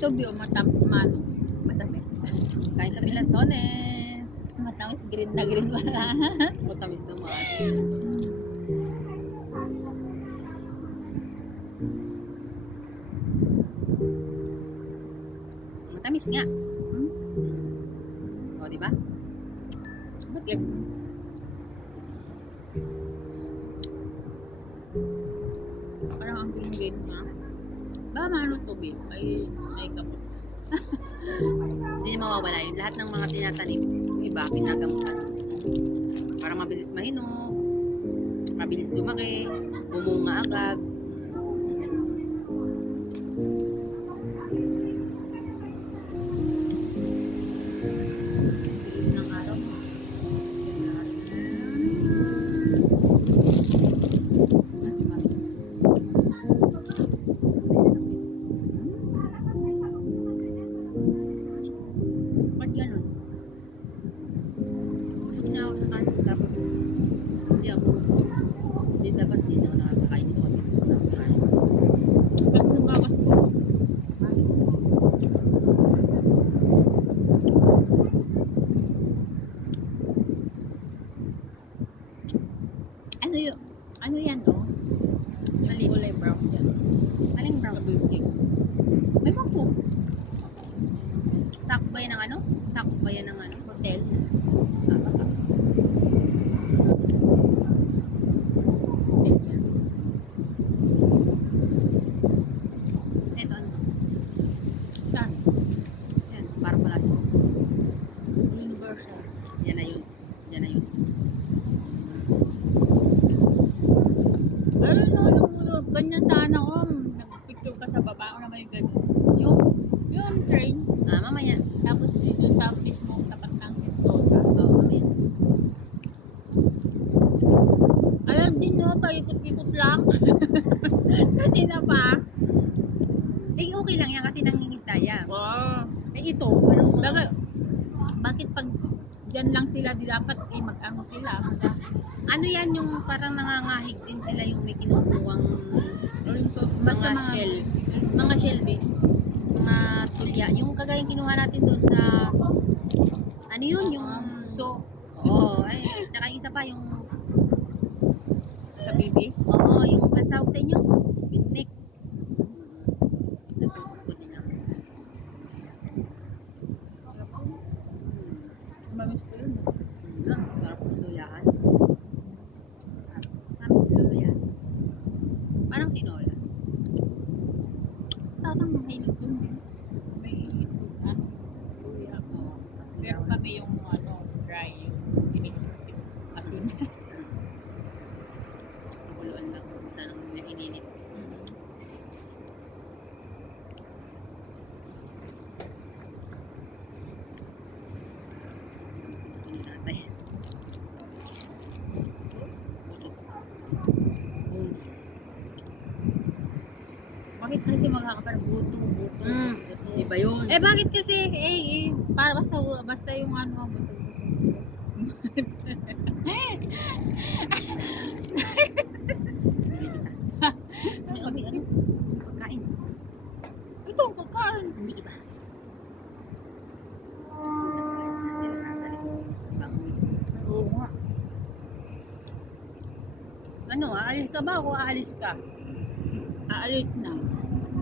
Tubi o matamis. Kain kami lansones. Matamis, green na green wala. Matamis naman. Matamis nga. O, di ba? Bakit? Parang ang green niya. Baka maano tubi? Ay kamot. Hindi niya mawawala yun. Lahat ng mga tinatanim, yung iba, ginagamutan. Para mabilis mahinog, mabilis lumaki, bumunga agad. Green ng araw. Ba't ganun? Busog na ako sa kanin. Tapos, hindi dapat din ako nakakakain ito kasi busog na ako sa kanin. Pag numagas po. Ano yan, no? Yung kulay brown yan. Aling brown? Kabibig. May bangko. Sako ba yan ng ano? Sako ba yan ng ano? Hotel. Baka. Hotel yan. Eto ano? Saan? Yan, para pala yun. Universal. Yan na yun. Yan na yun. Ano no, yung ganyan sana ko. Nagpicture ka sa baba ko na may ganyan. Yung train. Mamaya. Tapos yun sa mismong tapat ng Sentosa. Oo, mamaya. Alam din no, paikot-ikot lang. Kanina pa. Eh, okay lang yan kasi nangingisda yan. Wow. Eh, ito, ano mo? Bakit pag dyan lang sila, di dapat mag-ano sila. Ano yan yung parang nangangahig din sila yung may kinukuhang Basta mga shell. Mga shellfish. Mga tulya. Yung kagaya kinuha natin doon sa ano yun? Yung So, oo, ay, tsaka isa pa yung sa bibi. oo, yung ang tawag sa inyo? Bitnik. Natutupod din ako. Mamis ko yun. Para pong tuyahan. Parang luluyan. Parang tinola. Parang mahilig dun eh. May ano, luya. Oo. Tapos Pero binawan kami yung ano, dry, yung sinisip asin. Kuluan lang. Sana nila ininit. Hindi natay. Putok. Bones. Bakit kasi makakaparang buto? Iba yun. Eh bakit kasi, para basta yung ano, buto. Ano kami, ano? Pagkain. Ito, pagkaan. Hindi iba. Nagkain na sila nasa likod. Ibang Oo nga. ano, aalis ka ba o aalis ka? Aalit na.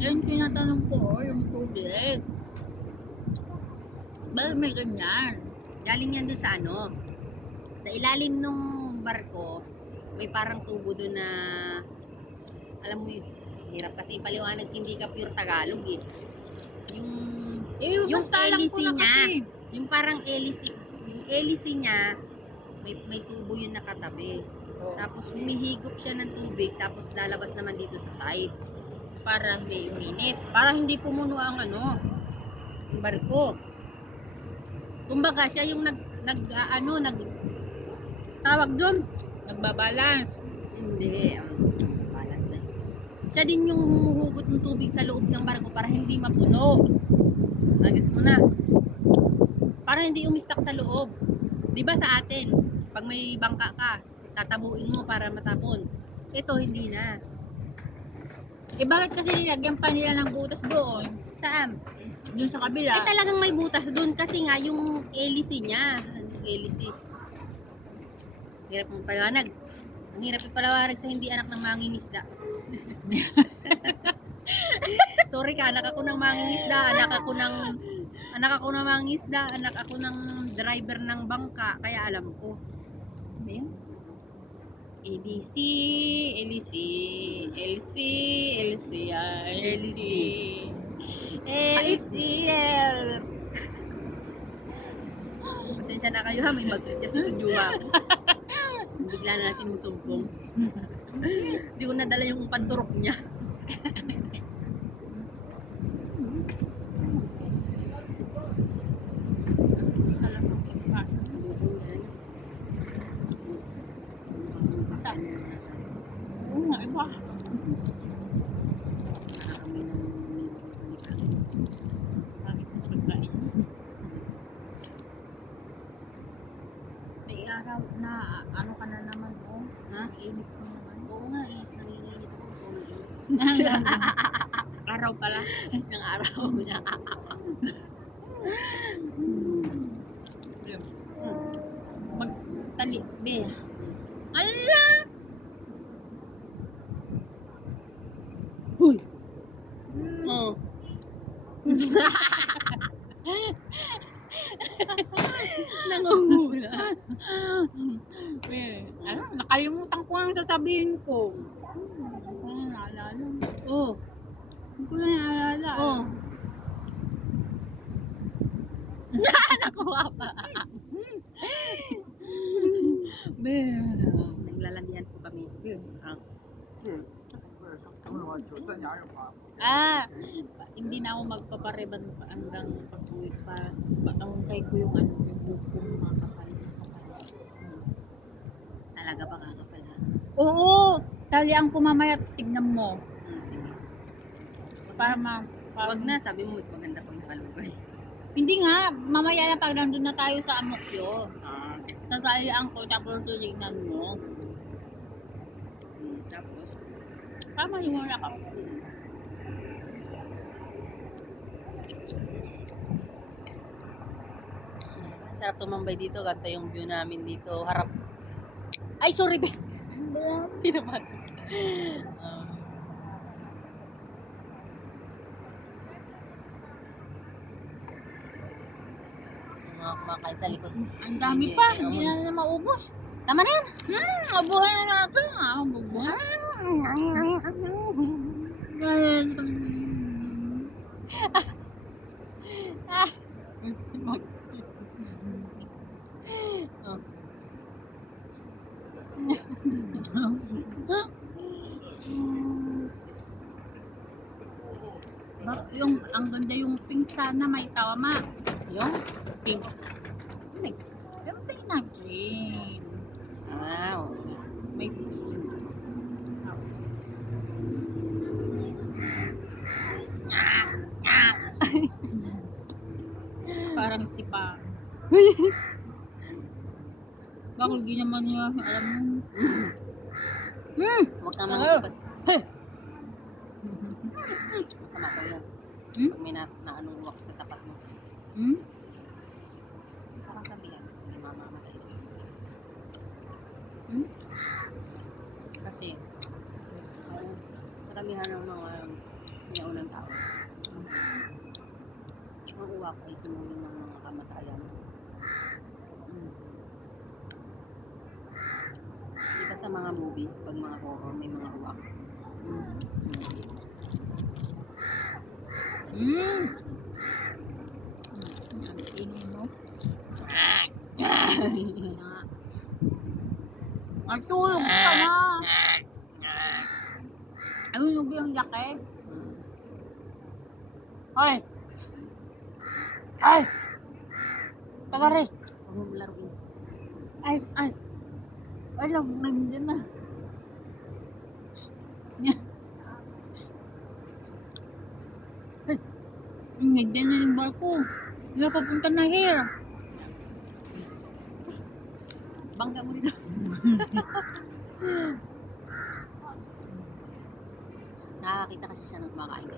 Yan tinatanong ko, yung tubig. Bakit may ganyan? Galing yan doon sa ano? Sa ilalim nung barko, may parang tubo doon na, alam mo yun, hirap kasi ipaliwanag, hindi ka pure Tagalog eh. Yung basta alam ko hélice na niya, kasi. yung parang hélice, yung hélice niya, may tubo yun nakatabi. Tapos humihigop siya ng tubig, tapos lalabas naman dito sa side. Para hindi uminit. Para hindi pumuno ang ano, yung barko. Kumbaga siya yung tawag doon. Nagbabalance. Hindi, balance eh. Siya din yung humuhugot ng tubig sa loob ng barko para hindi mapuno. Nagets mo na. Para hindi umistak sa loob. 'Di ba sa atin, pag may bangka ka, tatabuin mo para matapon. Ito hindi na. Eh bakit kasi nilagyan pa nila ng butas doon? Saan? Doon sa kabila. Eh talagang may butas doon kasi nga yung hélice niya. Ang hélice. Hirap mong paliwanag. Ang hirap ipaliwanag sa hindi anak ng mangingisda. Sorry ka, anak ako ng mangingisda, anak ako ng mangingisda, anak ako ng driver ng bangka, kaya alam ko. Ano yun? Elisi, Elisi, Elisi, Elisi, Elisi. Elisi. Pasensya na kayo ha, may bagtit kasi tudyuha ako. Bigla na sinusumpong. Hindi ko nadala yung panturok niya. Oo nga, iba. Bakit mo pagkain? May araw na ano ka na naman, oh. Ha? Init mo naman. Oo nga eh, nanginginit ako. Gusto ko ng init. Araw pala. Ng araw niya. Magtali, be. Ala! Huy! Mm. Oh. Nangungula. Be, ano, nakalimutan ko ang sasabihin ko. Hindi ko na naalala. Oh. Hindi ko na naalala. Oh. Nakuha pa. Be. Naglalandian po kami. Ah. 等会儿就在家人吧。 Hindi na ako magpapareban pa hanggang pag-uwi pa. Patawantay ko yung ano, yung buko ng mga kapal. Talaga ba kakapal ha? Oo! Talian ko mamaya, tignan mo. Sige. Para Wag na, sabi mo mas maganda pag nakalugay. Hindi nga, mamaya na pag nandun na tayo sa Amokyo. Ah. Sasalian ko, tapos titignan mo. Tapos? Tama yung wala ka. Sarap tumambay dito. Ganda yung view namin dito. Harap. Ay, sorry, Ben. Hindi naman. Mga kumakain sa likod. Ang dami pa, hindi na maubos. Tama na yan. Abuhay na natin. Abuhay. Yung ang ganda yung pink sana may tama. Yung pink. Yung pink na green. Wow. May pink. Parang sipa. Bakit di naman niya alam mo? Huwag kang mangipat. Masama ka yan. Pag may naanong uwak sa tapat mo. Sarang sabihan. May mamamatay. Kasi, karamihan ng mga sinaunang tao. Ang uwak ay sinulo ng mga kamatayan. Di ba sa mga movie, pag mga horror, may mga uwak. Ang inin mo. Matulog ka na. Ayun yung laki. Ay! Ay! Tagare! Huwag mo laruin. Ay! Ay! Alam, nandiyan na. Nandiyan na yung barko. Wala papunta na here. Bangga mo dito. Nakakita kasi siya ng kumakain.